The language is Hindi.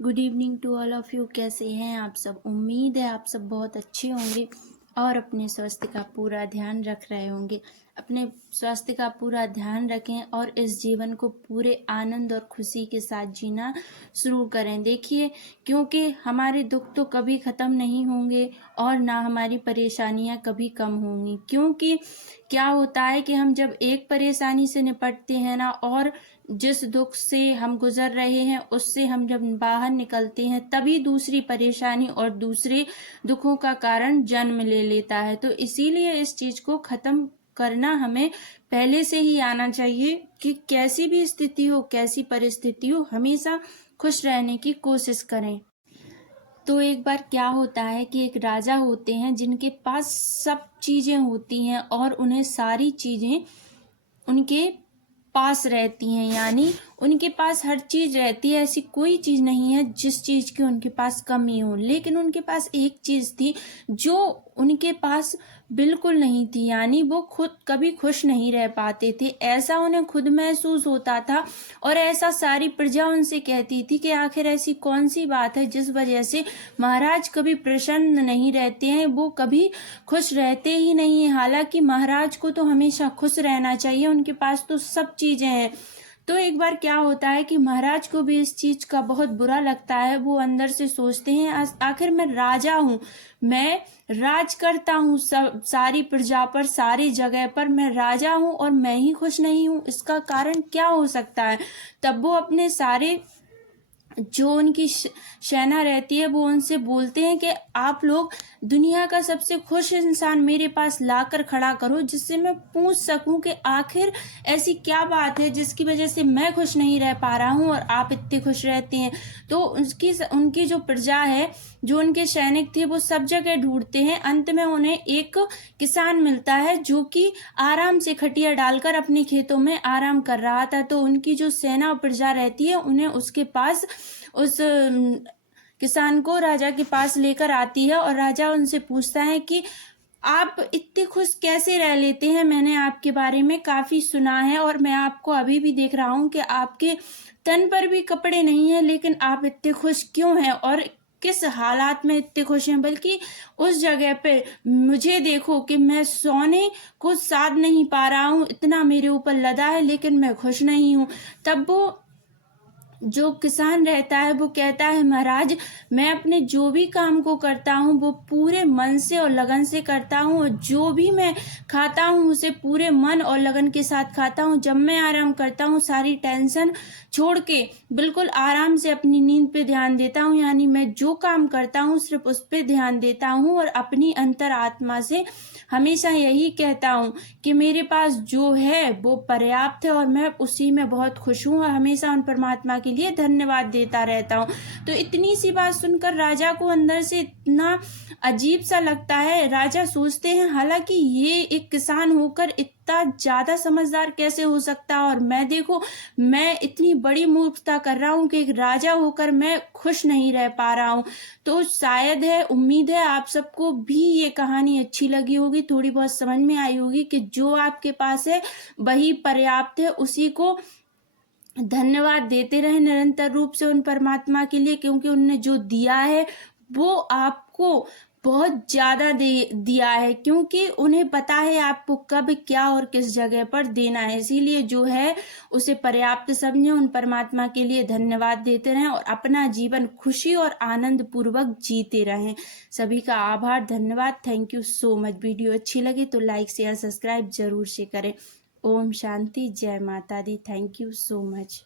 Good evening to all of you. कैसे हैं आप सब? उम्मीद है आप सब बहुत अच्छे होंगे और अपने स्वास्थ्य का पूरा ध्यान रख रहे होंगे। अपने स्वास्थ्य का पूरा ध्यान रखें और इस जीवन को पूरे आनंद और खुशी के साथ जीना शुरू करें। देखिए, क्योंकि हमारे दुख तो कभी ख़त्म नहीं होंगे और ना हमारी परेशानियां कभी कम होंगी। क्योंकि क्या होता है कि हम जब एक परेशानी से निपटते हैं ना, और जिस दुख से हम गुजर रहे हैं उससे हम जब बाहर निकलते हैं, तभी दूसरी परेशानी और दूसरे दुखों का कारण जन्म ले लेता है। तो इसीलिए इस चीज को खत्म करना हमें पहले से ही आना चाहिए कि कैसी भी स्थिति हो, कैसी परिस्थिति हो, हमेशा खुश रहने की कोशिश करें। तो एक बार क्या होता है कि एक राजा होते हैं जिनके पास सब चीजें होती हैं और उन्हें सारी चीजें उनके पास रहती हैं, यानी उनके पास हर चीज रहती है। ऐसी कोई चीज नहीं है जिस चीज की उनके पास कमी हो। लेकिन उनके पास एक चीज थी जो उनके पास बिल्कुल नहीं थी, यानी वो खुद कभी खुश नहीं रह पाते थे। ऐसा उन्हें खुद महसूस होता था और ऐसा सारी प्रजा उनसे कहती थी कि आखिर ऐसी कौन सी बात है जिस वजह से महाराज कभी प्रसन्न नहीं रहते हैं, वो कभी खुश रहते ही नहीं है। हालांकि महाराज को तो हमेशा खुश रहना चाहिए, उनके पास तो सब चीजें हैं। तो एक बार क्या होता है कि महाराज को भी इस चीज का बहुत बुरा लगता है। वो अंदर से सोचते हैं, आखिर मैं राजा हूँ, मैं राज करता हूँ सब सारी प्रजा पर, सारी जगह पर मैं राजा हूँ और मैं ही खुश नहीं हूँ, इसका कारण क्या हो सकता है। तब वो अपने सारे जो उनकी सेना रहती है वो उनसे बोलते हैं कि आप लोग दुनिया का सबसे खुश इंसान मेरे पास लाकर खड़ा करो, जिससे मैं पूछ सकूं कि आखिर ऐसी क्या बात है जिसकी वजह से मैं खुश नहीं रह पा रहा हूं और आप इतने खुश रहते हैं। तो उनकी जो प्रजा है, जो उनके सैनिक थे, वो सब जगह ढूंढते हैं। अंत में उन्हें एक किसान मिलता है जो कि आराम से खटिया डालकर अपने खेतों में आराम कर रहा था। तो उनकी जो सेना और प्रजा रहती है उन्हें उसके पास, उस किसान को राजा के पास लेकर आती है और राजा उनसे पूछता है कि आप इतने खुश कैसे रह लेते हैं। मैंने आपके बारे में काफी सुना है और मैं आपको अभी भी देख रहा हूँ कि आपके तन पर भी कपड़े नहीं है, लेकिन आप इतने खुश क्यों हैं और किस हालात में इतने खुश हैं। बल्कि उस जगह पे मुझे देखो कि मैं सोने को साध नहीं पा रहा हूँ, इतना मेरे ऊपर लदा है, लेकिन मैं खुश नहीं हूँ। तब वो जो किसान रहता है वो कहता है, महाराज मैं अपने जो भी काम को करता हूँ वो पूरे मन से और लगन से करता हूँ, और जो भी मैं खाता हूँ उसे पूरे मन और लगन के साथ खाता हूँ। जब मैं आराम करता हूँ सारी टेंशन छोड़ के बिल्कुल आराम से अपनी नींद पे ध्यान देता हूँ, यानी मैं जो काम करता हूँ सिर्फ उस पे ध्यान देता हूँ और अपनी अंतर आत्मा से हमेशा यही कहता हूँ कि मेरे पास जो है वो पर्याप्त है और मैं उसी में बहुत खुश हूँ और हमेशा उन परमात्मा के लिए धन्यवाद देता रहता हूँ। तो इतनी सी बात सुनकर राजा को अंदर से इतना अजीब सा लगता है। राजा सोचते हैं, हालांकि ये एक किसान होकर इतना ज्यादा समझदार कैसे हो सकता है, और मैं देखो मैं इतनी बड़ी मूर्खता कर रहा हूँ कि एक राजा होकर मैं खुश नहीं रह पा रहा हूँ। तो शायद है, उम्मीद है आप सबको भी ये कहानी अच्छी लगी होगी, थोड़ी बहुत समझ में आई होगी कि जो आपके पास है वही पर्याप्त है। उसी को धन्यवाद देते रहे निरंतर रूप से उन परमात्मा के लिए, क्योंकि उनने जो दिया है वो आपको बहुत ज्यादा दिया है, क्योंकि उन्हें पता है आपको कब क्या और किस जगह पर देना है। इसीलिए जो है उसे पर्याप्त समझे, उन परमात्मा के लिए धन्यवाद देते रहें और अपना जीवन खुशी और आनंद पूर्वक जीते रहें। सभी का आभार, धन्यवाद, thank you so much. Video अच्छी लगी तो लाइक शेयर सब्सक्राइब जरूर से करें। ओम शांति, जय माता दी, थैंक यू सो मच।